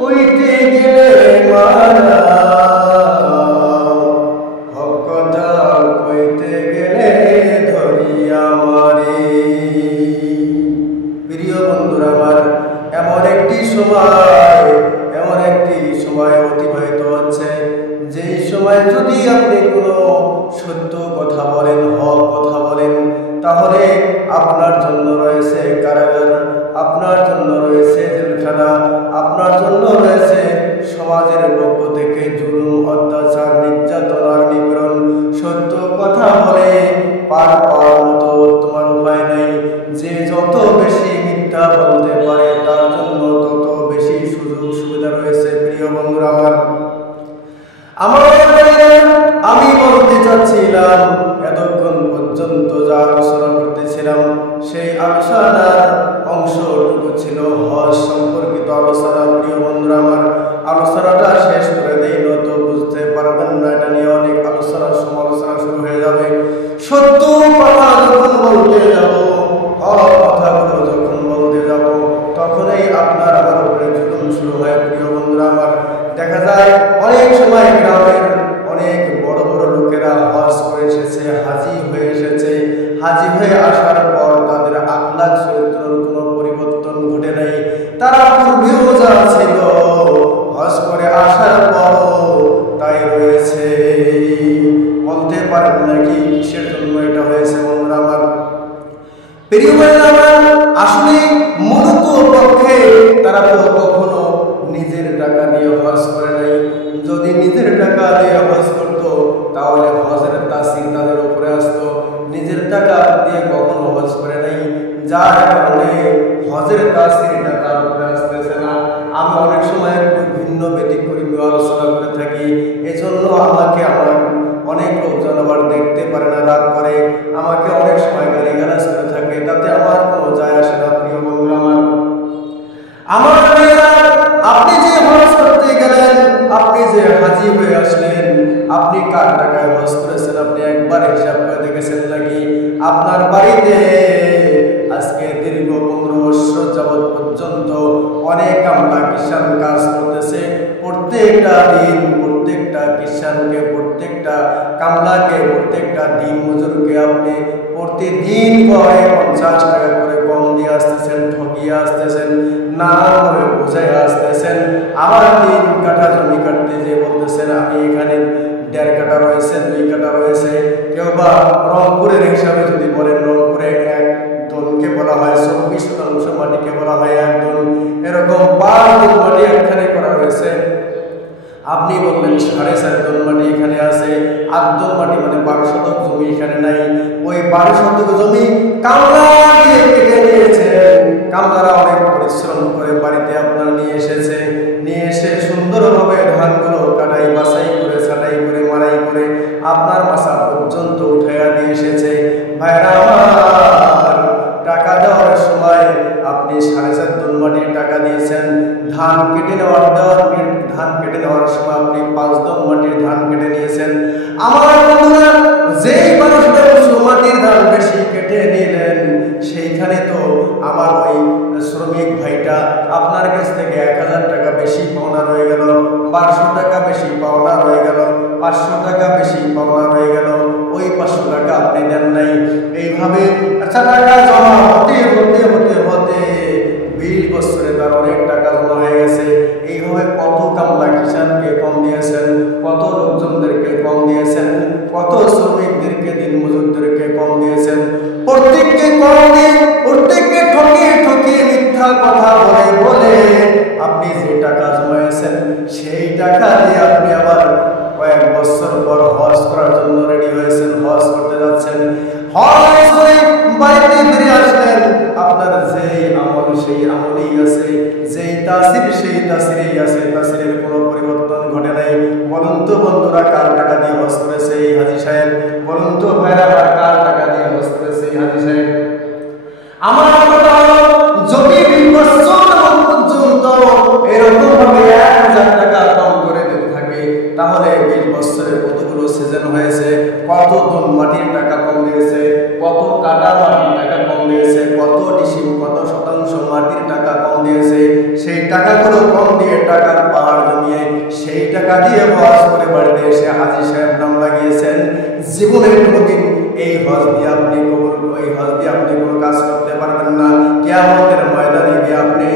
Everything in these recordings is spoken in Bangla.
কইতে গেলে মারা হক কথা কইতে গেলে ধরিয়া মারে। প্রিয় বন্ধুরা আমার, এমন একটি সময় অতিবাহিত হচ্ছে, যেই সময় যদি আপনি কোনো সত্য কথা বলেন, হক কথা বলেন, তাহলে আপনার জন্য রয়েছে কারাগার, আপনার জন্য রয়েছে জেলখানা, আপনার জন্য রয়েছে সমাজের পক্ষ থেকে জুলুম, অত্যাচার, নির্যাতন আর নিপীড়ন। সত্য কথা বলে পার পাওয়ার মতো বর্তমান উপায় নাই। যে যত বেশি মিথ্যা বলতে পারে তার জন্য তত বেশি সুযোগ সুবিধা রয়েছে। প্রিয় বন্ধুরা আমার, আমি বলতে চাচ্ছিলাম, এতক্ষণ পর্যন্ত যা আলোচনা করতেছিলাম সেই আলোচনার অংশটুকু ছিল হজ সম্পর্কিত আলোচনা। প্রিয় বন্ধুরা আমার, আলোচনাটা শেষ করে দেই, নয়তো বুঝতে পারবেন না। এটা নিয়ে অনেক আলোচনা সমালোচনা শুরু হয়ে যাবে। সত্য কথা যখন বলতে যাব, হক কথাগুলো যখন বলতে যাব, তখনই আপনার আমার উপরে জুলুম শুরু হয়। প্রিয় বন্ধুরা আমার, দেখা যায় অনেক সময় গ্রামের অনেক বড় বড় লোকেরা হজ করে এসেছে, হাজি হয়ে এসেছে। হাজি হয়ে আসার পর তাদের আখলাক চরিত্রের কোনো পরিবর্তন ঘটে নাই। তারা পূর্বেও যা ছিল, হজ করে আসার পর তাই রয়েছে। বলতে পারেন নাকি কিসের জন্য এটা হয়েছে? বন্ধুরা আমার, প্রিয় বন্ধুরা আমার, আসলে মূলত পক্ষে তারা তো কখনো নিজের টাকা দিয়ে হজ করে নাই। যদি নিজের টাকা দিয়ে হজ করতো তাহলে হজের তাসির তাদের উপরে আসতো। নিজের টাকা দিয়ে কখনো হজ করে নাই, যার কারণে হজের তাসিরটা তার উপরে আসতেছে না। আমি অনেক সময় একটু ভিন্ন ব্যতিক্রমী আলোচনা করে থাকি, এজন্য আমাকে আমার অনেক লোকজন আবার দেখতে পারে না, রাগ করে, আমাকে অনেক সময় গালিগালাজ করে থাকে, তাতে আমার কোনো যায় আসে না। প্রিয় বন্ধুরা আমার, আপনি যে হজ করতে গেলেন, আপনি যে হাজি হয়ে আসলেন, আপনি কার টাকায় হজ করেছেন? আপনি একবার হিসাব করে দেখেছেন নাকি? আপনার বাড়িতে আজকে দীর্ঘ 15 বছর যাবৎ পর্যন্ত অনেক কামলা কিষান কাজ করতেছে। প্রত্যেকটা দিন প্রত্যেকটা কিষানকে, প্রত্যেকটা কামলাকে, প্রত্যেকটা দিন মজুরকে আপনি প্রতিদিন করে 50 টাকা করে কম দিয়ে আসতেছেন, ঠকিয়ে আসতেছেন, নানাভাবে বোঝাই আসতেছেন। আবার 3 কাঠা জমি কাটতে যে বলতেছেন আমি এখানে 1.5 কাঠা রয়েছে, 2 কাঠা রয়েছে। কেউ বা রংপুরের হিসাবে যদি বলেন, রংপুরে 1 দলকে বলা হয় 24% মাটিকে বলা হয় 1 দল, এরকম 12 দল মাটি এখানে করা হয়েছে। আপনি বললেন 4.5 দল মাটি এখানে আছে, 8 দল মাটি মানে 12 শতক জমি এখানে নাই। ওই 12 শতক জমি কামলা দিয়ে কেটে নিয়েছেন। কামলারা অনেক পরিশ্রম করে বাড়িতে আপনার নিয়ে এসেছে, নিয়ে এসে সুন্দরভাবে ধানগুলো কাটাই বাছাই করে, ছাটাই করে, মারাই করে আপনার বাসা পর্যন্ত উঠাইয়া দিয়ে এসেছে। ভাইরা আমার, টাকা দেওয়ার সময় আপনি 4.5 দল মাটির টাকা দিয়েছেন। ধান কেটে নেওয়ার সময় আপনি 5 দল মাটির ধান কেটে নিয়েছেন। আমার বন্ধুরা, যেই মানুষটা মাটির ধান বেশি কেটে নিলেন, সেইখানে তো আমার ওই শ্রমিক ভাইটা আপনার কাছ থেকে 1000 টাকা বেশি পাওনা রয়ে গেল, 1200 টাকা বেশি পাওনা রয়ে গেল, 500 টাকা বেশি পাওনা রয়ে গেল। ওই 500 টাকা আপনি দেন নাই। এইভাবে টাকা জমা হতে 20 বছরে তার অনেক টাকা জমা হয়ে গেছে। এইভাবে কত কামলা কিষানকে কম দিয়েছেন, কত লোকজনদেরকে কম দিয়েছেন, কত শ্রমিকদেরকে, দিন মজুরদেরকে কম দিয়েছেন। প্রত্যেককে কম দিয়ে, প্রত্যেককে ঠকিয়ে মিথ্যা কথা বলে আপনি যে টাকা জমাইছেন, সেই টাকা দিয়ে আপনি আবার কয়েক বছর পর হজ করার জন্য রেডি হয়েছেন, হজ করতে যাচ্ছেন। হজ করে বাড়িতে ফিরে আসলেন, আপনার যেই আমল সেই আমলই আছে, যেই তাসির সেই তাসিরেই আছে, তাসিরের কোনো পরিবর্তন ঘটে নাই। বলুন তো বন্ধুরা, কার টাকা দিয়ে হজ করেছে এই হাজী সাহেব? বলুন তো ভাইরা, কার টাকা দিয়ে হজ করেছে এই হাজী সাহেব? আমার কথা হলো, যদি 20 বছর পর্যন্ত এরকম ভাবে 1000 টাকা কম করে দিতে থাকে, তাহলে 20 বছরে কতগুলো সিজন হয়েছে, কত দল মাটির টাকা কম দিয়েছে, কত কাটা মাটির টাকা কম দিয়েছে, কত ডিসিম, কত শতাংশ মাটির টাকা কম দিয়েছে। সেই টাকাগুলো কম দিয়ে টাকার পাহাড় জমিয়ে সেই টাকা দিয়ে হজ করে বাড়িতে এসে হাজী সাহেব নাম লাগিয়েছেন। জীবনে কোনোদিন এই হজ দিয়ে আপনি কোনো কাজ করতে পারবেন না। কিয়ামতের ময়দানে গিয়ে আপনি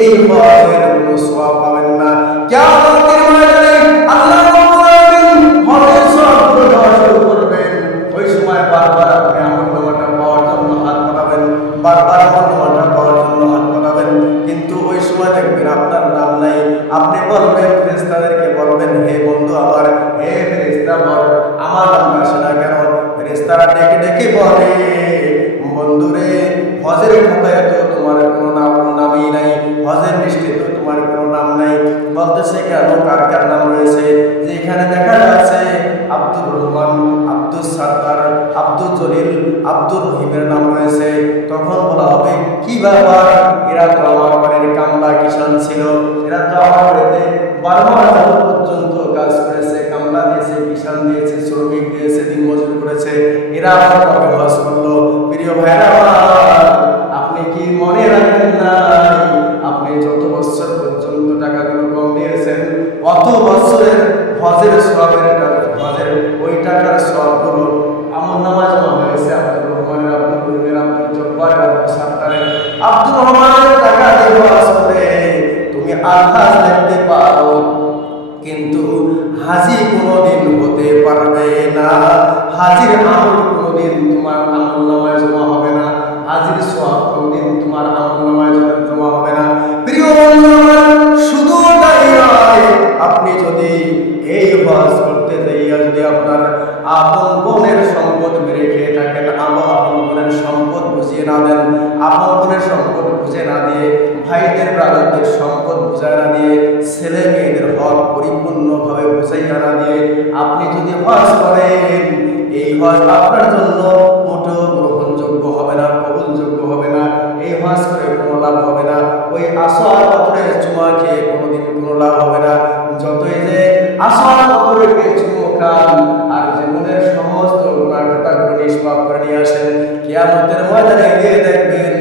এই হজের কোনো সওয়াব পাবেন না। কিয়ামতের ময়দানে আল্লাহ রাব্বুল আলামিন হজের সওয়াবগুলো দেওয়া শুরু করবেন। ওই সময় বারবার আপনি আমলনামাটা পাওয়ার জন্য হাত পাঠাবেন, বারবার আমলনামাটা পাওয়ার জন্য হাত পাঠাবেন, কিন্তু ওই সময় দেখবেন আপনার নাম নাই। আপনি বলবেন, ফেরেশতাদেরকে বলবেন, হে বন্ধু আমার, হে ফেরেশতা বল আমার নাম আসে না কেন? ফেরেশতারা ডেকে ডেকে বলে, বন্ধুরে হজের খাতায় তো তোমার কোনো নামই নাই, হজের লিস্টে তো তোমার কোনো নাম নাই। বলতেছে কেন, কার কার নাম রয়েছে? যে এখানে দেখা যাচ্ছে আব্দুর রহমান, আব্দুল সাত্তার, আব্দুল জলিল, আব্দুর রহিমের নাম রয়েছে। তখন বলা হবে, কি ব্যাপার, এরা তো আমার বাড়ির কামলা কিষান ছিল, এরা তো আমার বাড়িতে 12 মাস পর্যন্ত কাজ করেছে, কামলা দিয়েছে, কিষান দিয়েছে, শ্রমিক দিয়েছে, দিন মজুর করেছে, এরা আমার কবে হজ করলো? প্রিয় ভাইরা আমার, আপনি কি মনে রাখেন নাই আপনি যত বছর পর্যন্ত টাকাগুলো কম দিয়েছেন, অত বছরের হজের ওই টাকার সওয়াবগুলো আমলনামায় জমা হয়েছে। আব্দুর রহমানের, আব্দুল রহিমের, আব্দুল জব্বারের, আব্দুল সাত্তারের, আব্দুর রহমানের টাকা দিয়ে হজ করে তুমি আলহাজ দেখতে পারো, কিন্তু হাজী কোনোদিন হতে পারবে না। হাজীর আমল কোনোদিন তোমার আমলনামায় জমা হবে না, হাজীর সওয়াব কোনোদিন তোমার আমলনামায় জমা হবে না। প্রিয় বন্ধু আমার, শুধু তাই নয়, আপনি যদি এই হজ করতে যাইয়া যদি আপনার আপন বোনের সম্পদ মেরে খেয়ে থাকেন, আপন বোনের সম্পদ বুঝিয়ে না দেন, আপন বোনের সম্পদ বুঝে না দিয়ে, ভাইদের ব্রাদারদের সম্পদ বুঝায় না দিয়ে, ছেলে মেয়েদের হক পরিপূর্ণভাবে বুঝাইয়া না দিয়ে আপনি যদি হজ করেন, এই হজ আপনার জন্য মোটেও গ্রহণযোগ্য হবে না, কবুলযোগ্য হবে না। এই হজ করে কোনো লাভ হবে না। ওই আসওয়ার পাথরের চুমা খেয়ে কোনোদিন কোনো লাভ হবে না। যতই যে আসওয়ার পাথরের চুমো খান আর জীবনের সমস্ত গুনাহ খাতাগুলো নিষ্পাপ করে নিয়ে আসেন, কিয়ামতের ময়দানে গিয়ে দেখবেন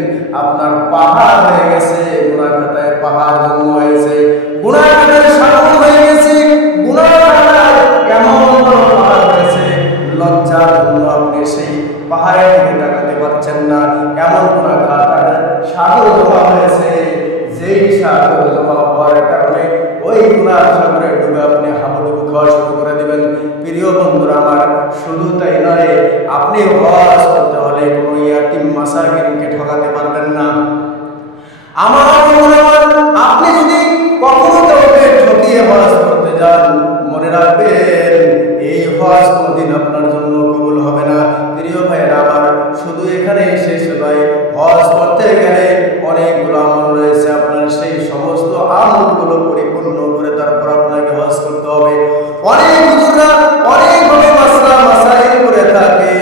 আপনার পাহাড় হয়ে গেছে, গুনাহ খাতায় পাহাড় জন্ম হয়েছে, গুনাহ খাতায় সাগর হয়ে গেছে, গুনাহ খাতায় এমন বড় পাহাড় হয়েছে, লজ্জার জন্য আপনি সেই পাহাড়ের দিকে তাকাতে পারছেন না। এমন গুনাহ খাতায় সাগর জমা হয়েছে, যেই সাগর জমা হওয়ার কারণে ওই গুনাহ সাগরে ডুবে আপনি হাবুডুবু খাওয়া শুরু করে দিবেন। প্রিয় বন্ধুরা আমার, শুধু তাই নয়, আপনি হজ করতে হলে কোনো ইয়াতিম মাসাকিনকে ঠকাতে পারবেন না। আমার আপনি যদি কখনো কাউকে ঠকিয়ে হজ করতে যান, মনে রাখবেন এই হজ কোনদিন আপনার জন্য কবুল হবে না। প্রিয় ভাইয়েরা আমার, শুধু এখানে শেষ নয়, হজ করতে গেলে অনেকগুলো আমল রয়েছে। আপনার সেই সমস্ত আমলগুলো পরিপূর্ণ করে তারপর আপনাকে হজ করতে হবে। অনেক হুজুররা অনেকভাবে মাসাইল করে থাকে,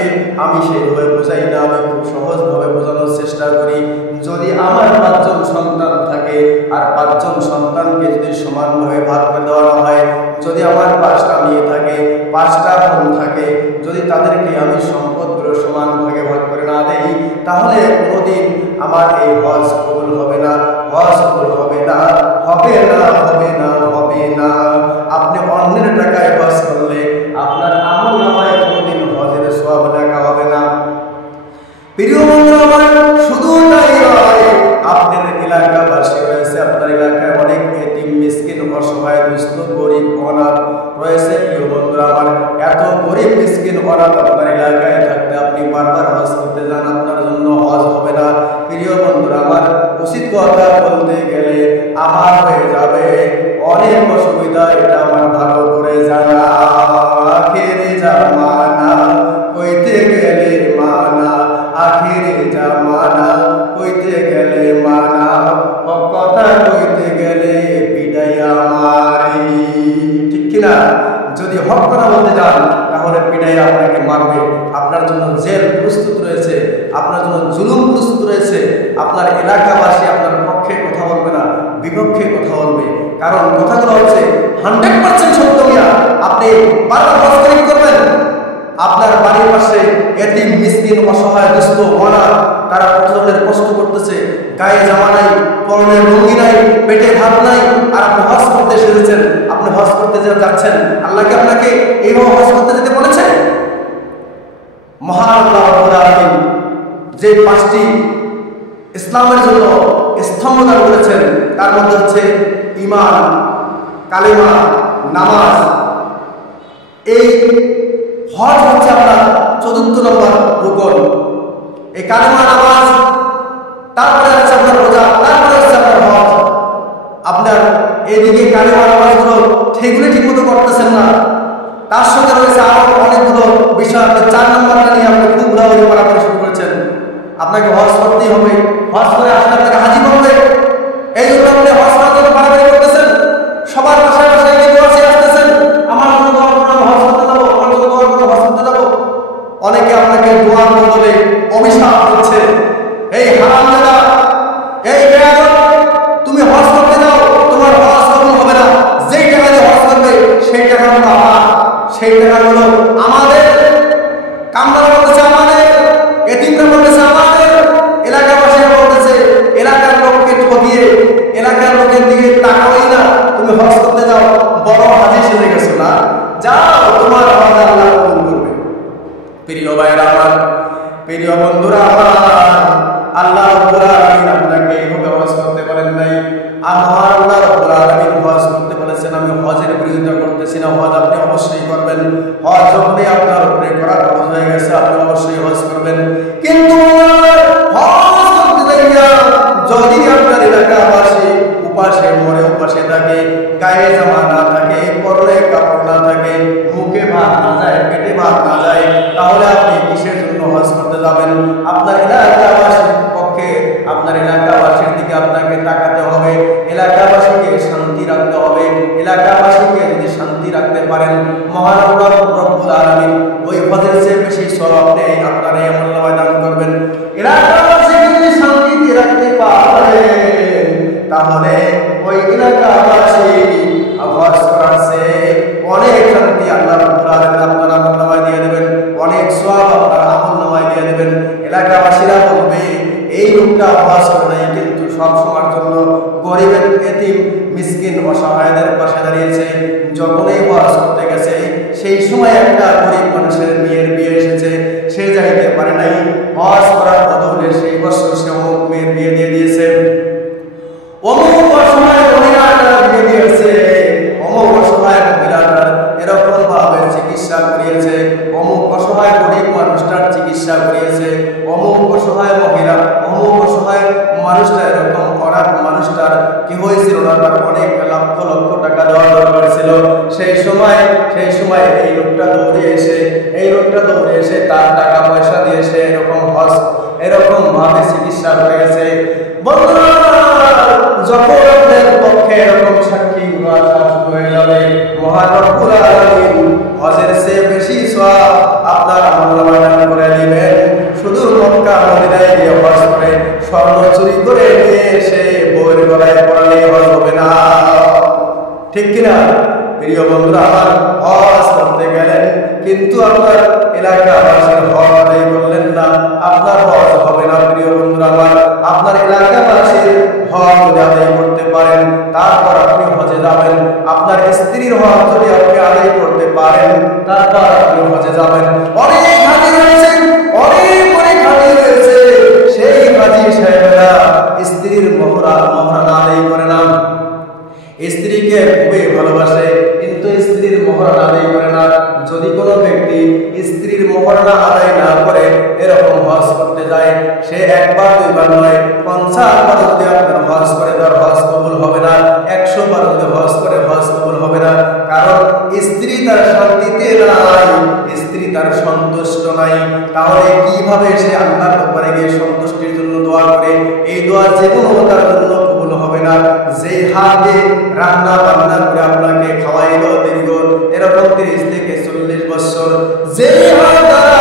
আমি সেইভাবে বোঝাই না, আমি খুব সহজভাবে বোঝানোর চেষ্টা করি। যদি আমার 5 জন সন্তান থাকে আর 5 জন সন্তানকে যদি সমানভাবে ভাগ করে দেওয়া হয়, যদি আমার 5টা মেয়ে থাকে, 5টা বোন থাকে, যদি তাদেরকে আমি সম্পদগুলো সমান ভাগে ভাগ করে না দেই, তাহলে কোনোদিন আমার এই হজ কবুল হবে না, হজ কবুল হবে না, হবে না, হবে না, হবে না। আপনি অন্যের টাকায় হজ করলে আপনার আমলনামায় কোনোদিন হজের সওয়াব লেখা হবে না। প্রিয় বন্ধু আমার, শুধু তাই নয়, আপনার এলাকাবাসী রয়েছে, আপনার এলাকায় অনেক এতিম, মিসকিন, অসহায়, দুস্থ, গরিব, অনাথ রয়েছে। প্রিয় বন্ধু আমার, এত গরিব, মিসকিন, অনাথ আপনার এলাকায় থাকতে আপনি বারবার হজ করতে যান, আপনার জন্য হজ হবে না। প্রিয় বন্ধুরা আমার, উচিত কথা বলতে গেলে আমার হয়ে যাবে অনেক অসুবিধা, এটা আমার ভালো করে জানা। আখেরে জামানা কইতে গেলে মানা, আখেরে জামানা কইতে গেলে মানা, কথা কইতে গেলে পিডাইয়া মারি। ঠিক কিনা? যদি হক কথা বলতে যান তাহলে পিডাইয়া আপনাকে মারবে, আপনার জন্য জেল প্রস্তুত রয়েছে, আপনার জন্য জুলুম প্রস্তুত রয়েছে। আপনার এলাকাবাসী আপনার পক্ষে কথা বলবে না, বিপক্ষে কথা বলবে, কারণ কথাগুলো হচ্ছে 100% সত্য। মিয়া, আপনি বারবার হজ করবেন, আপনার বাড়ির পাশে এতিম, মিসকিন, অসহায়, দুস্থ, অনাথ তারা কত ধরনের কষ্ট করতেছে, গায়ে জামা নাই, পরনে লুঙ্গি নাই, পেটে ভাত নাই, আর আপনি হজ করতে এসেছেন, আপনি হজ করতে যাচ্ছেন। আল্লাহ কি আপনাকে এইভাবে হজ করতে যেতে বলেছে? মহান আল্লাহ রাব্বুল আলামিন যে 5টি ইসলামের জন্য স্তম্ভ দান করেছেন তার মধ্যে হচ্ছে ঈমান, কালেমা, নামাজ। এই হজ হচ্ছে আপনার 4th নম্বর রুকন। এই কালেমা, নামাজ, তারপরে হচ্ছে আপনার রোজা, তারপরে হচ্ছে আপনার হজ। আপনার এইদিকে কালেমা নামাজগুলো সেগুলি ঠিক মতো করতেছেন না, তার সঙ্গে রয়েছে আরো অনেকগুলো বিষয়। আপনি 4 নম্বরটা নিয়ে আপনি খুব ঘোরাঘুরি করা শুরু করেছেন। আপনাকে হজ করতেই হবে, হজ করে আসলে আপনাকে হাজি করবে। এই জন্য আপনি হজ করার জন্য বাড়াবাড়ি করতেছেন, সবার বাসায় বাসায় গিয়ে দোয়া চেয়ে আসতেছেন, আমার জন্য দোয়া করুন, আমি হজ করতে যাবো, আমার জন্য দোয়া করুন, হজ করতে যাবো। অনেকে আপনাকে দোয়ার বদলে অভিশাপ দিচ্ছে, এই হারামজাদা, এই বেয়াদব, তুমি হজ করতে যাও, তোমার হজ কবুল হবে না। যেই টাকা দিয়ে হজ করবে সেই টাকাগুলো আমার, সেই টাকাগুলো আমাদের, কামরা বলতেছে আমাদের, এতিমরা বলতেছে আমাদের, এলাকাবাসীরা বলতেছে এলাকার লোককে ঠকিয়ে এলাকার লোকের দিকে তাকাওই না, তুমি হজ করতে যাও, বড় হাজি সেজে গেছো না, যাও তোমার হজ আল্লাহ কবুল করবে। প্রিয় ভাইরা আমার, প্রিয় বন্ধুরা আমার, আল্লাহ রাব্বুল আলামিন আপনাকে এইভাবে হজ করতে বলেন নাই। আমার আল্লাহ রাব্বুল আলামিন হজ করতে বলেছেন। আমি হজের বিরোধিতা করতেছি না, হজ আপনি অবশ্যই করবেন। হজ যখনই আপনার উপরে করা ফরজ হয়ে গেছে আপনি অবশ্যই হজ করবেন। কিন্তু হজ করতে যাইয়া যদি আপনার এলাকাবাসী উপাসে মরে, উপাসে থাকে, গায়ে জামা না থাকে, পরনে কাপড় না থাকে, মুখে ভাত না যায়, পেটে ভাত না যায়, তাহলে আপনি কিসের জন্য হজ করতে যাবেন? আপনার এলাকাবাসীর পক্ষে, আপনার এলাকাবাসীর দিকে আপনাকে তাকাতে হবে, এলাকাবাসীকে শান্তি রাখতে হবে। এলাকাবাসীকে যদি শান্তি রাখতে পারেন, মহান আল্লাহ রাব্বুল আলামিন ওই হজের চেয়ে বেশি সওয়াব নেই, আপনারা এই আমলনামায় দান করবেন। এলাকাবাসীকে যদি শান্তিতে রাখতে পারেন তাহলে ওই এলাকাবাসী হজ করার চেয়ে অনেক শান্তি আল্লাহ রাব্বুল আলামিন আপনার আমলনামায় দিয়ে দেবেন, অনেক সওয়াব আপনার আমলনামায় দিয়ে দেবেন। এলাকাবাসীরা বলবে এই লোকটা হজ করে নাই, কিন্তু সব সময়ের জন্য গরিব, এতিম, মিসকিন, অসহায়দের পাশে দাঁড়িয়েছে। যখনই হজ করতে গেছে সেই সময় একটা গরিব মানুষের মেয়ের বিয়ে এসেছে, সে যাইতে পারে নাই, হজ করার বদলে সেই বছর সে অমুক মেয়ের বিয়ে দিয়ে দিয়েছে, অমুক অসহায় মহিলাটার বিয়ে দিয়েছে, অমুক অসহায় মহিলাটার এরকম ভাবে চিকিৎসা করিয়েছে, অমুক অসহায় গরিব মানুষটার চিকিৎসা করিয়েছে, অমুক অসহায় মহিলা, অমুক অসহায় মানুষটা এরকম করার মানুষটার কি হয়েছিল না, তার অনেক লক্ষ লক্ষ টাকা দেওয়া দরকার ছিল। সেই সময় এই লোকটা দৌড়ে এসে তার টাকা পয়সা দিয়ে সে এরকম ভাবে চিকিৎসা করে গেছে। বন্ধুরা, যখন আপনার পক্ষে এরকম সাক্ষীগুলো আসা শুরু হয়ে যাবে, মহান রব্বুল আলামিন হজের চেয়ে বেশি সওয়াব আপনার আমলনামায় দান করে দিবেন। শুধু মক্কা মদিনায় গিয়ে হজ করে স্বর্ণ চুরি করে নিয়ে এসে বউয়ের গলায় পরালে হজ হবে না, ঠিক কিনা? প্রিয় বন্ধুরা আমার, হজ করতে গেলেন কিন্তু আপনার এলাকাবাসীর হজ আদায় করলেন না, আপনার হজ হবে না। প্রিয় বন্ধুরা আমার, আপনার এলাকাবাসীর হজ যদি আদায় করতে পারেন তারপর আপনি হজে যাবেন। আপনার স্ত্রীর হজ যদি আপনি আদায় করতে পারেন তারপর আপনি হজে যাবেন। অনেক হাজি রয়েছে, অনেক হাজি রয়েছে, সেই হাজি সাহেবেরা স্ত্রীর মহরানা আদায় করে না, স্ত্রীকে খুবই ভালোবাসে কিন্তু স্ত্রীর মহরানা আদায় করে না। যদি কোনো ব্যক্তি স্ত্রীর মহরানা আদায় না করে এরকম হজ করতে যায়, সে একবার দুইবার নয়, 50 বার যদি আপনার হজ করে তার হজ কবুল হবে না, 100 বার যদি হজ করে হজ কবুল হবে না। কারণ স্ত্রী তার শান্তিতে নাই, স্ত্রী তার সন্তুষ্ট নাই, তাহলে কিভাবে সে আল্লাহর দরবারে গিয়ে সন্তুষ্টির জন্য দোয়া করে? এই দোয়া জীবনও তার জন্য কবুল হবে না। যে হাতে রান্না বান্না করে আপনাকে খাওয়াইলো দীর্ঘ এরকম 30 থেকে 40 বছর, যে হাত দ্বারা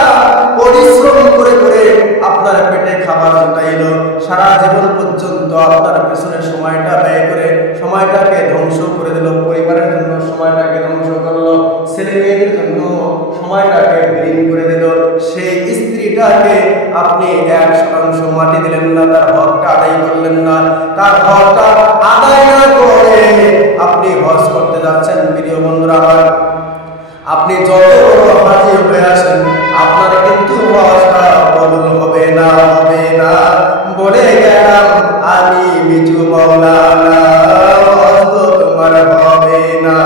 পরিশ্রম করে করে আপনার পেটে খাবার জুটাইলো, সারা জীবন পর্যন্ত আপনার পেছনে সময়টা ব্যয় করে সময়টাকে ধ্বংস করে দিল, পরিবারের জন্য সময়টাকে ধ্বংস করলো, ছেলে মেয়েদের জন্য সময়টাকে বিলীন করে দিল, সেই স্ত্রীটাকে আপনি 1% মাটি দিলেন না, তার হকটা আদায় করলেন না, তার হকটা আদায় না করে আপনি হজ করতে যাচ্ছেন। প্রিয় বন্ধুরা আমার, আপনি যত বড় হাজি হয়ে আসেন আপনার কিন্তু হজটা কবুল হবে না, হবে না। বলে গেলাম আমি মিঠু মাওলানা, হজ তো তোমার হবে না।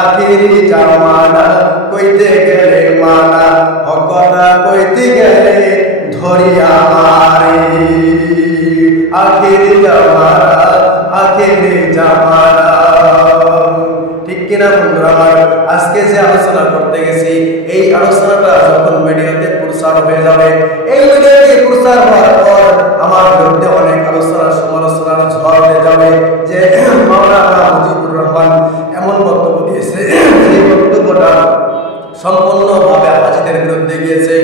আখিরি জামানা কইতে গেলে মানা, হক কথা কইতে গেলে ধরি আমারে। আখিরি জামানা, আখিরি জামানা। ঠিক কিনা বন্ধুরা আমার? আজকে যে আলোচনা করতে গেছি এই আলোচনাটা যখন মিডিয়াতে প্রচার হয়ে যাবে, এই মিডিয়াতে প্রচার হওয়ার পর আমার বিরুদ্ধে অনেক আলোচনা সমালোচনার ঝড় হয়ে যাবে যে মাওলানা মুজিবুর রহমান এমন বক্তব্য দিয়েছে, সেই বক্তব্যটা সম্পূর্ণভাবে হাজিদের বিরুদ্ধে গিয়েছে।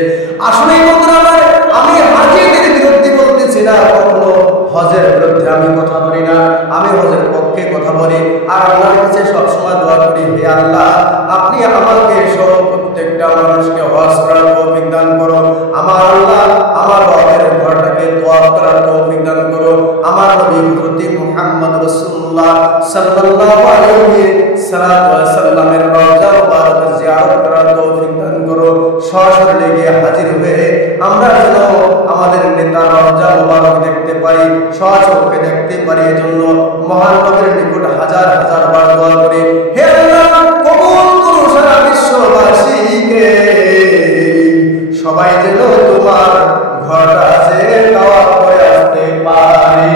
আসলে বন্ধুরা আমার, আমি হাজিদের বিরুদ্ধে বলতেছি না, কখনো হজের বিরুদ্ধে আমি কথা বলি না, আমি হজের পক্ষে কথা বলি। আর আল্লাহর কাছে সবসময় দোয়া করি, হে আল্লাহ আপনি আমাকে সহ প্রত্যেকটা মানুষকে হজ করার তৌফিক দান করো। আমার আল্লাহ আমার বাবার ঘরটাকে দোয়া করার তৌফিক দান করো। আমার নবী হযরত মুহাম্মদ রাসূলুল্লাহ সাল্লাল্লাহু আলাইহি সাল্লামের রওজা মুবারক জিয়ারত করার তৌফিক দান করো। সশরীরে গিয়ে হাজির হয়ে আমরা যেন আমাদের নেতা রওজা মুবারক দেখতে পাই, সচক্ষে দেখতে পারি। এজন্য মহান নবীর নিকট হাজার হাজার বার দোয়া করি, হে আল্লাহ কবুল করো সারা বিশ্ববাসীকে, সবাই যেন তোমার ঘরটা যে তাওয়াফ করে আসতে পারে।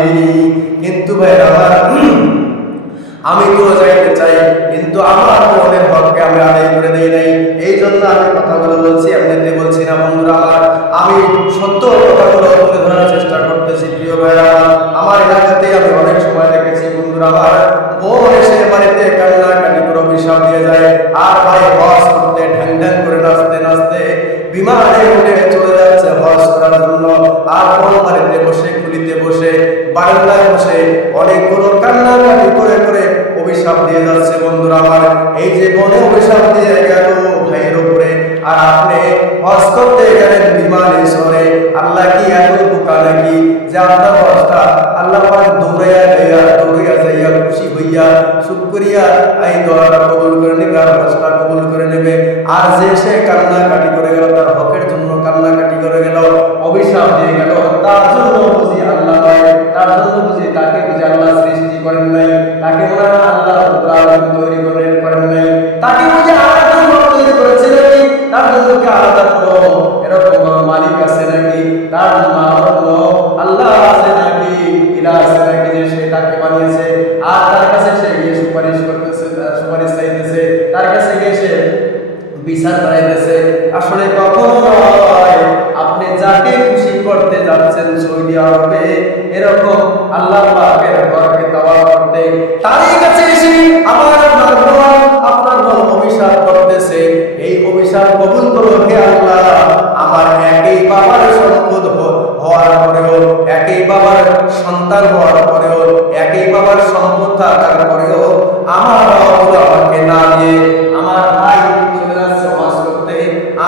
কিন্তু ভাই আমার, আমি তো যাইতে চাই, কিন্তু আমার মনের হককে আমি আদায় করে দেই নাই। এই জন্য আমি কথাগুলো বলছি, এমনিতে বলছি না বন্ধুরা আমার। আমি সত্য কথাগুলো তুলে ধরার চেষ্টা করতেছি। প্রিয় ভাইরা, আমার এলাকাতে আমি অনেক সময় দেখেছি বন্ধুরা আমার, বোন এসে বাড়িতে কান্নাকাটি করে অভিশাপ দিয়ে যায়, আর ভাই হজ করতে ঢ্যাং ঢ্যাং করে নাচতে নাচতে বিমানে উঠে চলে যাচ্ছে হজ করার জন্য। আর বোন বাড়িতে বসে, খুলিতে বসে, বারান্দায় বসে অনেকগুলো কান্নাকাটি করে করে অভিশাপ দিয়ে যাচ্ছে বন্ধুরা আমার। এই যে বনে অভিশাপ দিয়ে গেল ভাইয়ের উপরে, আর আপনি হজ করতে গেলেন বিমানে চড়ে। আল্লাহ কি এত বোকা নাকি যে আপনার হজটা আল্লাহ পাক দৌড়াইয়া যাইয়া খুশি হইয়া শুকরিয়া এই দোয়াটা কবুল করে নেবে, আর হজটা কবুল করে নেবে। আর যে সে কান্নাকাটি করে গেল, তার হকের জন্য কান্নাকাটি করে গেল, অভিশাপ দিয়ে গেল, তার জন্য বুঝি আল্লাহ পায়, তার জন্য বুঝি তাকে বুঝি আল্লাহ সৃষ্টি করেন নাই, তাকে মনে হয় আল্লাহ তৈরি করেন নাই, তাকে বুঝি আলাদা তৈরি করেছে নাকি, তার জন্য কি আলাদা কোনো এরকম মালিক আছে নাকি, তার জন্য আল্লাহ আছে নাকি, ইলা আছে নাকি যে সে তাকে বানিয়েছে। আর তার কাছে সে গিয়ে সুপারিশ করতেছে, সুপারিশ চাইতেছে, তার কাছে গিয়ে সে বিচার চাইতেছে। আসলে কখনো নয়, আপনি যাকে খুশি করতে যাচ্ছেন সৌদি আরবে, এরকম আল্লাহ পাকের ঘরকে তাওয়াফ করতে, তারই কাছে এসে আপনার মন অভিশাপ করতেছে। এই অভিশাপ কবুল করো হে আল্লাহ। আমার একই বাবার সম্পদ হওয়ার পরেও, একই বাবার সন্তান হওয়ার পরেও, একই বাবার সম্পদ থাকার পরেও আমার বাবা আমাকে না দিয়ে আমার ভাই চলে যাচ্ছে হজ করতে,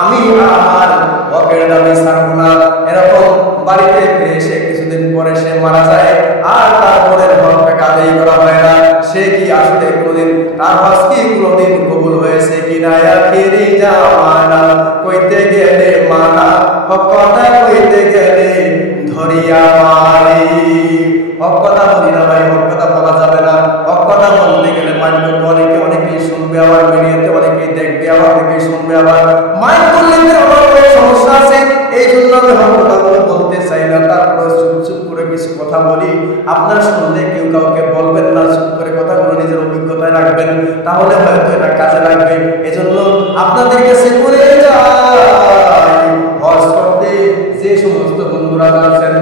আমি আমার হকের দাবি ছাড়বো না। এরকম বাড়িতে ফিরে এসে কিছুদিন পরে সে মারা যায়, আর তারপরে হকটাকে আদায় করা হয় না। সে কি আসলে কোনোদিন তার হজ কি কোনোদিন কবুল হয়েছে কিনা? আখিরি জামানা কইতে গেলে মানা, হক কথা কইতে গেলে ধরিয়া মারি। হক কথা বলি না ভাই, হক কথা বলা যাবে না। হক কথা বলতে গেলে মাইন্ড করবে, অনেকেই শুনবে, আবার মিডিয়াতে অনেকেই দেখবে, আবার অনেকেই শুনবে, আবার মাইন্ড করলে আমার সমস্যা আছে। এই জন্য আমি হক কথাগুলো বলতে চাই না, তারপরে চুপ করে কিছু কথা বলি। আপনারা শুনলে কেউ কাউকে বলবেন না, চুপ করে কথাগুলো নিজের অভিজ্ঞতায় রাখবেন, তাহলে হয়তো এটা কাজে লাগবে। এজন্য আপনাদের কাছে বলে যাই, হজ করতে যে সমস্ত বন্ধুরা আছেন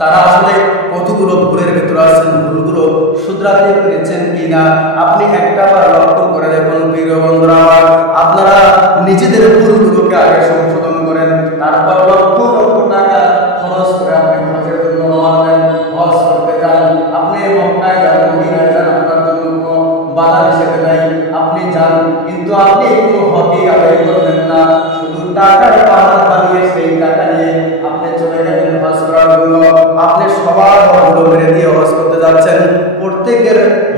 তারা আসলে কতগুলো ভুলের ভেতরে আছেন, ভুলগুলো শুধরাতে পেরেছেন কিনা আপনি একটাবার লক্ষ্য করে দেখুন। প্রিয় বন্ধুরা আমার, আপনারা নিজেদের ভুলগুলোকে আগে সংশোধন করেন, তারপর লক্ষ লক্ষ টাকা খরচ করে আপনি হজের জন্য রওনা দেন, হজ করতে যান। আপনি মক্কায় যান, মদিনায় যান, আপনার জন্য কোনো বাধা নিষেধ নাই, আপনি যান, কিন্তু আপনি কোনো হকই আদায় করবেন না। শুধু টাকার পাহাড় বানিয়ে সেই টাকা নিয়ে আপনি চলে গেলেন হজ করার জন্য।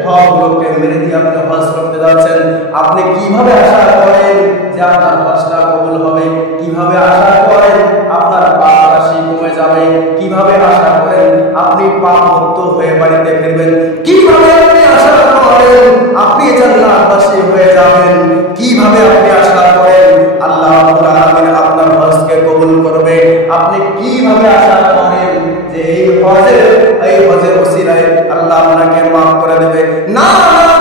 সবগুলোকে মেনে দিয়ে আপনি হজ করতে যাচ্ছেন। আপনি কিভাবে আশা করেন যে আপনার হজটা কবুল হবে? কিভাবে আশা করেন আপনার পাপ রাশি কমে যাবে? কিভাবে আশা করেন আপনি পাপ মুক্ত হয়ে বাড়িতে ফিরবেন? কিভাবে আপনি আশা করেন আপনি জান্নাতবাসী হয়ে যাবেন? কিভাবে আপনি আশা করেন আল্লাহ রাব্বুল আলামিন আপনার হজকে কবুল করবে? আপনি কিভাবে আশা করেন যে এই হজের ওসিলায় আল্লাহ আপনাকে মাফ করে দেবে? না,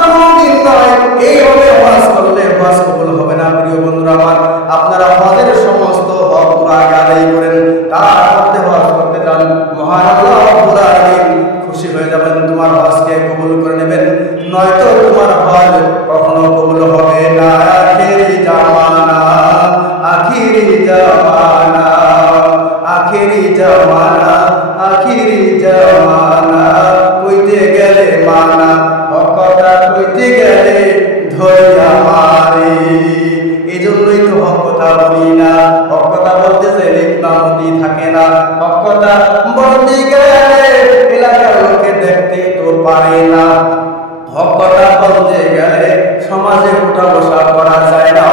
কোনোদিন নয়। এইভাবে হজ করলে হজ কবুল হবে না। প্রিয় বন্ধুরা আমার, আপনারা হজের সমস্ত হকগুলো আগে আদায় করেন, তারপরে হজ করতে যান। মহান আল্লাহ রাব্বুল আলামিন খুশি হয়ে যাবেন, তোমার হজকে কবুল করে নেবেন। নয়তো তোমার হজ কখনো কবুল হবে না। আখিরি জামানা, আখিরি জামানা, আখিরি জামানা, আখিরি জামানা, কইতে গেলে মানা, হক কথা কইতে গেলে ধৈর্য মারি। এই জন্যই তো হক কথা বলি না। হক কথা বলতে চাইলে ইমামতি থাকে না। হক কথা বলতে গেলে এলাকার লোকে দেখতে তো পারে না। হক কথা বলতে গেলে সমাজে উঠা বসা করা যায় না।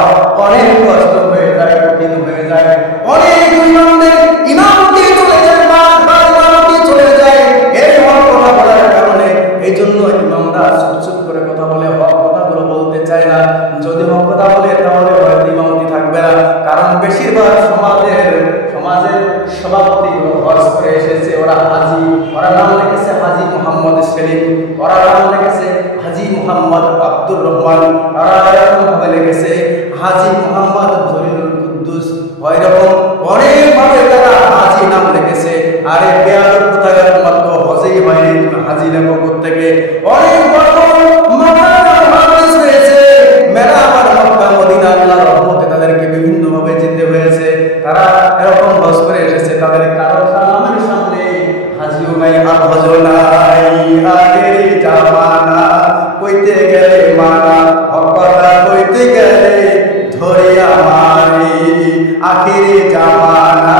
অনেক কষ্ট হয়ে যায়, কঠিন হয়ে যায়। অনেক ইমামদের ইমামতি চলে যায়, বারবার ইমামতি চলে যায় এই হক কথা বলার কারণে। এই জন্য ইমামরা চুপ করে কথা বলে, হক কথাগুলো বলতে চায় না। যদি হক কথা বলে তাহলে হয়তো ইমামতি থাকবে না। কারণ বেশিরভাগ সমাজের সভাপতি হজ করে এসেছে, ওরা হাজি, ওরা নাম লিখেছে হাজি মোহাম্মদ সেলিম, ওরা নাম লিখেছে হাজি মোহাম্মদ আব্দুর রহমান, ওরা এরকম ভাবে লিখেছে হাজি মোহাম্মদ জলিলুল কুদ্দুস। ওইরকম অনেক ভাবে তারা হাজি নাম লিখেছে। আরে বেয়াদব কোথাকার, তোমার তো হজই হয়নি, তুমি হাজি লেখো থেকে। অনেক বড় হাদিস হয়েছে, মেলা আমার মক্কা মদিনা আল্লাহর রহমতে তাদেরকে বিভিন্ন ভাবে যেতে হয়েছে। তারা এরকম হজ করে এসেছে, তাদের কারো নামের সামনে হাজিও নাই আর হজও নাই। আখিরি জামানা, কইতে গেলে মানা, হক কথা কইতে গেলে ধরিয়া মারি। আখিরি জামানা,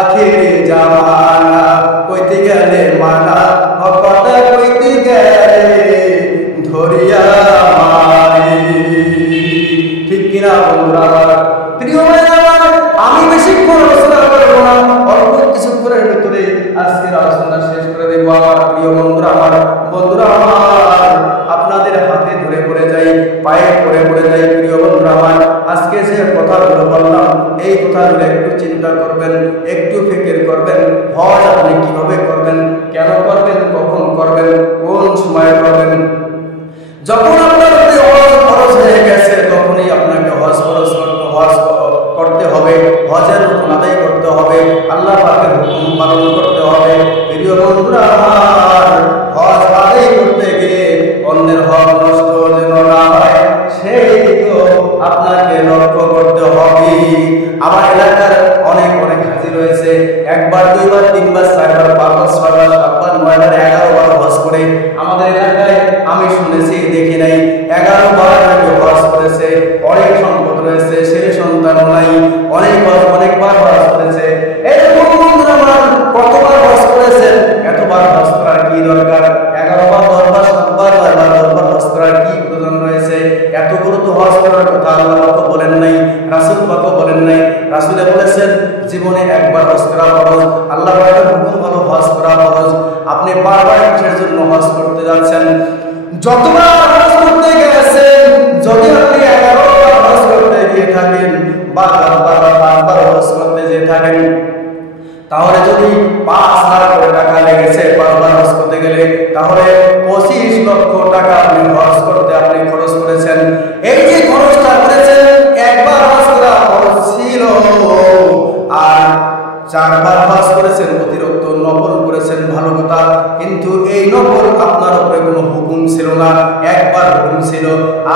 আখিরি জামানা, কইতে গেলে মানা, হক কথা কইতে গেলে ধরিয়া মারি। ঠিক কিনা বন্ধুরা আমার? প্রিয় ভাইরা আমার, আমি বেশিক্ষণ আলোচনা করব না, অল্প কিছুক্ষণের ভিতরে আজকের আলোচনা শেষ করে দেব। আমার প্রিয় বন্ধুরা আমার, আপনাদের হাতে ধরে পড়ে যাই, পায়ে পড়ে যাই। প্রিয় বন্ধুরা আমার, আজকে যে কথাগুলো বললাম এই কথাগুলো একটু চিন্তা করবেন, একটু ফিকির করবেন। হজ আপনি কিভাবে করবেন, কেন করবেন, কখন করবেন, কোন সময় করবেন। যখন আপনার হজ ফরজ হয়ে গেছে তখনই আপনাকে হজ করতে হবে, হজের হুকুম আদায় করতে হবে, আল্লাহ পাকের হুকুম পালন করতে হবে। প্রিয় বন্ধুরা আমার, হজ আদায় করতে গিয়ে অন্যের হক নষ্ট যেন না হয় সেই দিকেও আপনাকে লক্ষ্য করতে হবে। আমার এলাকার অনেক হাজি রয়েছে, একবার, দুইবার, তিনবার, চারবার, পাঁচবার, ছয়বার, সাতবার, 9বার, 11 বার হজ করে। আমাদের এলাকায় আমি শুনেছি, দেখি নাই, 11 বার নাকি হজ করেছে। অনেক সম্পদ রয়েছে, ছেলে সন্তান নাই, অনেকবার হজ করেছে। এরকম বন্ধুরা আমার, কতবার হজ করেছেন? এতবার হজ করার কি দরকার? 11 বার, 10 বার, 7 বার, 9 বার, 10 বার হজ করার কি প্রয়োজন রয়েছে? এতগুলো তো হজ করার কথা আল্লাহ পাক বলেন নাই, রাসূল পাক বলেন নাই। রাসূলে বলেছেন জীবনে একবার হজ করা ফরজ, আল্লাহ পাকের হুকুম হলো হজ করা ফরজ। আপনি বারবার কিসের জন্য হজ করতে যাচ্ছেন? যতবার হজ করতে গেছেন, যদি আপনি 11 বার হজ করতে গিয়ে থাকেন বা 10 বার বা 5 বার হজ করতে যেয়ে থাকেন, তাহলে যদি 5 লাখ টাকা লেগেছে 5 বার হজ করতে গেলে, তাহলে 25 লক্ষ টাকা আপনি হজ করতে আপনি খরচ করেছেন। এই যে খরচটা করেছেন, একবার হজ করা খরচ ছিল, আর 4 বার হজ করেছেন, অতিরিক্ত নফল করেছেন, ভালো কথা। কিন্তু এই নফল আপনার উপরে কোনো হুকুম ছিল না, একবার হুকুম ছিল,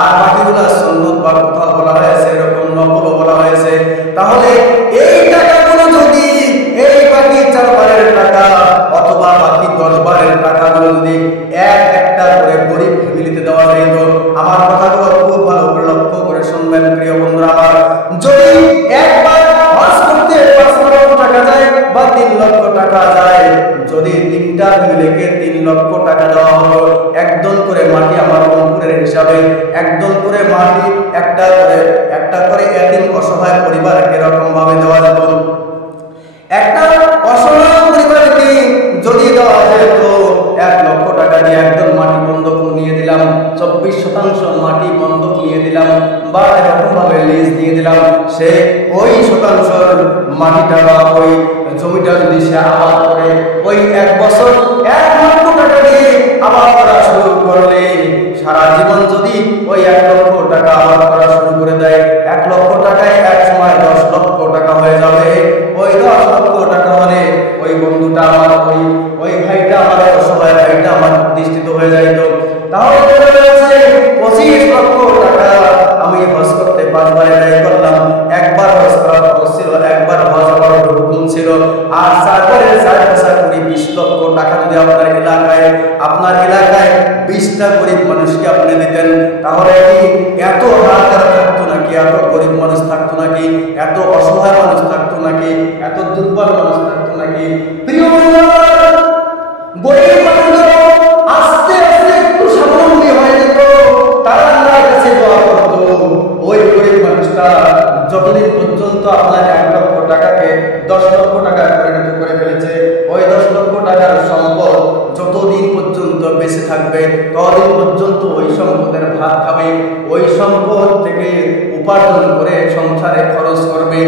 আর বাকিগুলো সুন্নাত বা কথা বলা হয়েছে, এরকম নফলও বলা হয়েছে। তাহলে এই টাকাগুলো যদি, এই বাকি 4 বারের টাকা অথবা বাকি 10 বারের টাকাগুলো যদি একটা করে গরিব ফ্যামিলিতে দেওয়া যেত, আমার কথাগুলো খুব ভালো করে লক্ষ্য করে শুনবেন প্রিয় বন্ধুরা আমার। যদি একবার হজ করতে 5 লক্ষ টাকা যায় বা 3 লক্ষ টাকা যায়, যদি 3টা ফ্যামিলিকে 3 লক্ষ টাকা দেওয়া হলো, একদম করে মাটি আমার যাবে। একদম করে মাটি একটা করে এতিম অসহায় পরিবারকে এরকম ভাবে দেওয়া যেত। একটা অসহায় পরিবারকে যদি দেওয়া যেত 1 লক্ষ টাকা দিয়ে একদম মাটি বন্ধক নিয়ে দিলাম, 24% মাটি বন্ধক নিয়ে দিলাম, বা এরকম ভাবে লিজ দিয়ে দিলাম, সে ওই শতাংশ মাটিটা বা ওই জমিটা যদি সে আবাদ করে ওই 1 বছর 1 লক্ষ টাকা দিয়ে আবাদ করা শুরু করলে, সারা জীবন যদি ওই 1 লক্ষ টাকা আবাদ করা শুরু করে দেয়, 1 লক্ষ টাকায় এক সময় 10 লক্ষ টাকা হয়ে যাবে। ওই 10 লক্ষ টাকা মানে ওই বন্ধুটা আমার, ওই ভাইটা আমার, অসহায় ভাইটা আমার প্রতিষ্ঠিত হয়ে যাইত। তাহলে 25 লক্ষ টাকা আমি হজ করতে 5 বার ব্যয় করলাম। একবার হজ করা খরচ ছিল, একবার হজ করার হুকুম ছিল, আর তারপরে 20 লক্ষ টাকা যদি আপনার এলাকায় 20টা গরিব মানুষকে আপনি দিতেন, তাহলে কি এত হাহাকার থাকতো নাকি? এত গরিব মানুষ থাকতো নাকি? এত অসহায় মানুষ থাকতো নাকি? এত দুর্বল মানুষ থাকতো নাকি? প্রিয় গরিব মানুষগুলো আস্তে আস্তে একটু স্বাবলম্বী হয়ে যেত, তারা আল্লাহর কাছে দোয়া করত। ওই গরিব মানুষটা যতদিন পর্যন্ত আপনার 1 লক্ষ টাকাকে 10 লক্ষ টাকা পরিণত করে ফেলেছে, ওই 10 লক্ষ টাকার সম্পদ যতদিন পর্যন্ত বেঁচে থাকবে ততদিন পর্যন্ত ওই সম্পদের ভাত খাবে, ওই সম্পদ থেকে উপার্জন করে সংসারে খরচ করবে,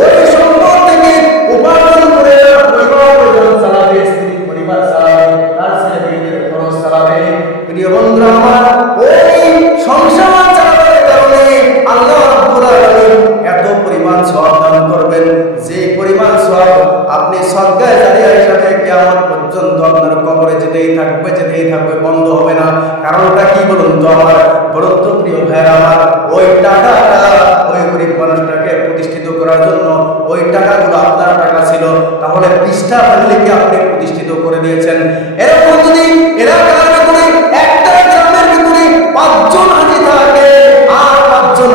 ওই সম্পদ থেকে উপার্জন করে পরিবার চালাবে, স্ত্রী পরিবার চালাবে, তার ছেলে মেয়েদের খরচ চালাবে। প্রিয় বন্ধুরা আমার, ওই সংসার চালানোর কারণে আল্লাহ রাব্বুল আলামিন এত পরিমাণ সওয়াব দান করবেন, যে পরিমাণ সওয়াব আপনি সদকায়ে জারিয়া হিসাবে কিয়ামত পর্যন্ত আপনার কবরে যেতেই থাকবে, বন্ধ হবে না। কারণটা কি বলুন তো আমার? বলুন তো প্রিয় ভাইরা আমার, ওই টাকাটা ওই গরিব মানুষটাকে প্রতিষ্ঠিত করার জন্য ওই টাকাগুলো আপনার টাকা ছিল, তাহলে 20টা ফ্যামিলিকে আপনি প্রতিষ্ঠিত করে দিয়েছেন। এরকম যদি এলাকার ভিতরে একটা গ্রামের ভিতরে 5 জন হাজি থাকে, আর 5 জন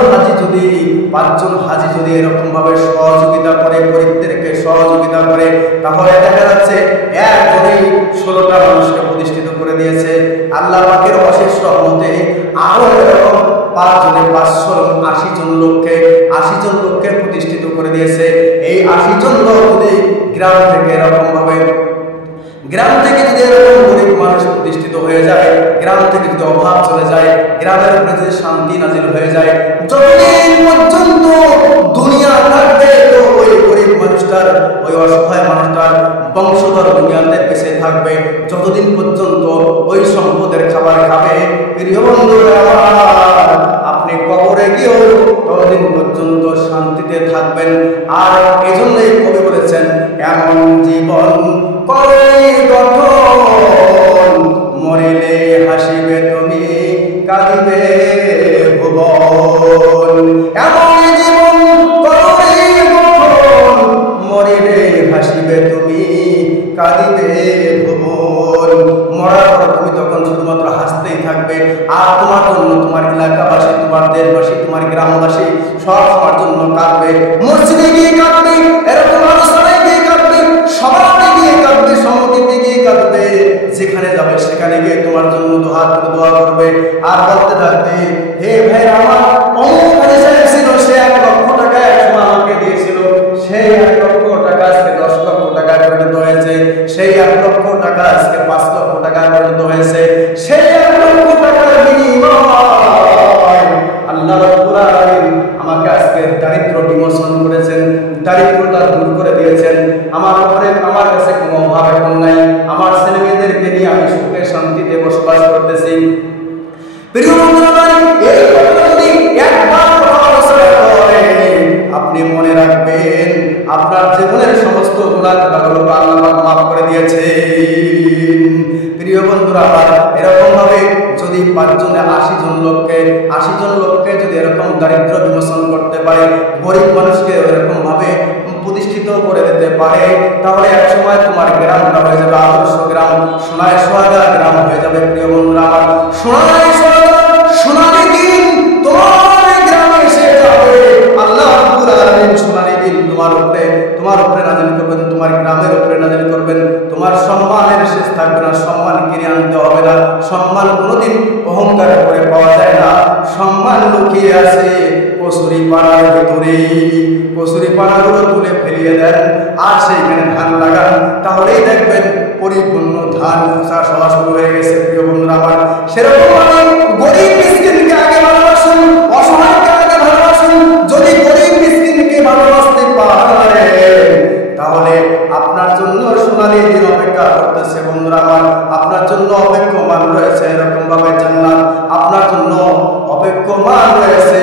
হাজি যদি এরকম ভাবে সহযোগিতা করে, গরিবদেরকে সহযোগিতা করে, তাহলে দেখা যাচ্ছে একজনেই 16টা মানুষকে প্রতিষ্ঠিত করে দিয়েছে। আল্লাহ পাকের অশেষ রহমতে আরো এরকম 5 জনে 80 জন লোককে প্রতিষ্ঠিত করে দিয়েছে। এই 80 জন লোক যদি গ্রাম থেকে এরকম যদি এরকম গরিব মানুষ প্রতিষ্ঠিত হয়ে যায়, গ্রাম থেকে যদি অভাব চলে যায়, গ্রামের উপরে যদি শান্তি নাজিল হয়ে যায়, যতদিন পর্যন্ত দুনিয়া থাকবে তো ওই গরিব মানুষটার, ওই অসহায় মানুষটার বংশধর দুনিয়াতে বেঁচে থাকবে, যতদিন পর্যন্ত ওই সম্পদের খাবার খাবে। প্রিয় বন্ধুরা আমার, আপনি কবরে গিয়েও ততদিন পর্যন্ত শান্তিতে থাকবেন। আর এজন্যই কবি বলেছেন, এমন জীবন করে গঠন, মরিলে হাসিবে তুমি, কাঁদিবে ভুবন। এমন জীবন করে গঠন, মরিলে হাসিবে তুমি, কাঁদিবে ভুবন। মরার পর তুমি তখন শুধুমাত্র হাসতেই থাকবে, আর তোমার জন্য তোমার এলাকাবাসী, তোমার দেশবাসী, তোমার গ্রামবাসী সব তোমার জন্য কাঁদবে। মসজিদে গিয়ে কাঁদবে, এরকম আলোচনায় গিয়ে কাঁদবে, সমাজে গিয়ে কাঁদবে, সমিতিতে গিয়ে কাঁদবে, যেখানে যাবে সেখানে গিয়ে তোমার জন্য হাত তুলে দোয়া করবে, আর বলতে থাকবে, হে ভাই আমার অমুক হাজি সাহেব ছিল, সে 1 লক্ষ টাকা একসময় আমাকে দিয়েছিল, সেই 1 লক্ষ টাকা আজকে 10 লক্ষ টাকা পরিণত হয়েছে, সেই 1 লক্ষ টাকা আজকে 5 লক্ষ টাকা পরিণত হয়েছে, সেই 1 লক্ষ টাকার বিনিময় আল্লাহ রাব্বুল আলামিন আমাকে আজকে দারিদ্র বিমোচন করেছেন, দারিদ্রতা দূর করে দিয়েছেন। আমার কাছে কোনো অভাব এখন নাই, আমার ছেলে মেয়েদেরকে নিয়ে আমি সুখে শান্তিতে বসবাস করতেছি। প্রিয় বন্ধুরা, এই কথা যদি একবার আলোচনা করেন, আপনি মনে রাখবেন আপনার জীবনের সমস্ত গুনাহগুলো আল্লাহ মাফ করে দিয়েছেন। প্রিয় বন্ধুরা আমার, এরকম ভাবে যদি 5 জনে 80 জন লোককে যদি এরকম দারিদ্র বিমোচন করতে পারে, গরিব মানুষকে এরকম ভাবে প্রতিষ্ঠিত করে দিতে পারে, তাহলে এক সময় তোমার গ্রামটা হয়ে যাবে আদর্শ গ্রাম, সোনায় সোহাগা গ্রাম হয়ে যাবে। প্রিয় বন্ধুরা আমার, সোনায় সোহাগা সোনালী দিন তোমার গ্রামে এসে যাবে। আল্লাহ রাব্বুল আলামিন সোনালী দিন তোমার উপরে নাজিল করবেন, তোমার গ্রামের উপরে নাজিল করবেন। তোমার সম্মানের শেষ থাকবে না, সম্মান কিনে আনতে হবে না, সম্মান কোনোদিন অহংকার করে পাওয়া যায় না। সম্মান লুকিয়ে আছে কচুরি পানার ভিতরে। কচুরি পানাগুলো তুলে ফেলিয়ে দেন আর সেইখানে ধান লাগান, তাহলেই দেখবেন পরিপূর্ণ ধান চাষ হওয়া শুরু হয়ে গেছে। প্রিয় বন্ধুরা আমার, সেরকম গরিব মিসকিনকে আগে ভালোবাসুন, অসহায়কে আগে ভালোবাসুন। যদি গরিব মিসকিনকে ভালোবাসতে পারেন তাহলে আপনার জন্য সোনালী দিন অপেক্ষা করতেছে। বন্ধুরা আমার, আপনার জন্য অপেক্ষমান রয়েছে এরকম ভাবে জান্নাত, আপনার জন্য অপেক্ষমান রয়েছে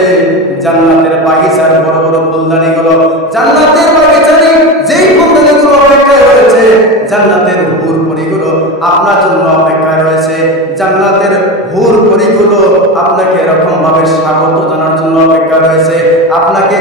জান্নাতের বাগিচার বড় বড় ফুলদানিগুলো। জান্নাতের বাগিচারে যেই ফুলদানিগুলো অপেক্ষায় রয়েছে, জান্নাতের হুর পরিগুলো আপনার জন্য অপেক্ষায় রয়েছে। জান্নাতের হুর পরিগুলো আপনাকে এরকম ভাবে স্বাগত জানার জন্য অপেক্ষা রয়েছে, আপনাকে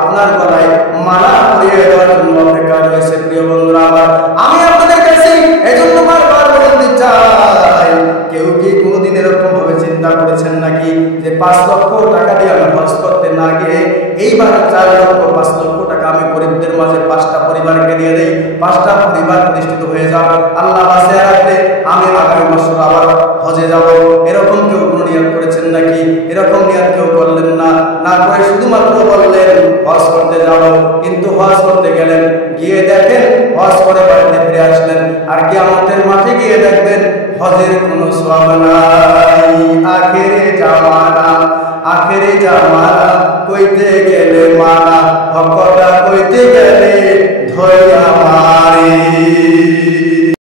আপনার গলায় মালা পরিয়ে দেওয়ার জন্য অপেক্ষা রয়েছে। প্রিয় বন্ধুরা আমার, আমি আপনাদের কাছে এজন্য বারবার বলতে চাই, কেউ কি কোনোদিন এরকম ভাবে চিন্তা করেছেন নাকি যে 5 লক্ষ টাকা দিয়ে আমি হজ করতে না গিয়ে এইবার 4 লক্ষ 5 লক্ষ টাকা আমি গরিবদের মাঝে 5টা পরিবারকে দিয়ে দেই, 5টা পরিবার প্রতিষ্ঠিত হয়ে যাও, আল্লাহ বাঁচিয়ে রাখলে আমি আগামী বছর আবার হজে যাব। এরকম কেউ কোনো নিয়ত করেছেন নাকি? এরকম নিয়ত কেউ করলেন না, না করে শুধুমাত্র বললেন হজ করতে যাব। কিন্তু হজ করতে গেলেন, গিয়ে দেখেন হজ করে বাড়িতে ফিরে আসলেন, আর কিয়ামতের মাঠে গিয়ে দেখবেন হজের কোনো সওয়াব নাই।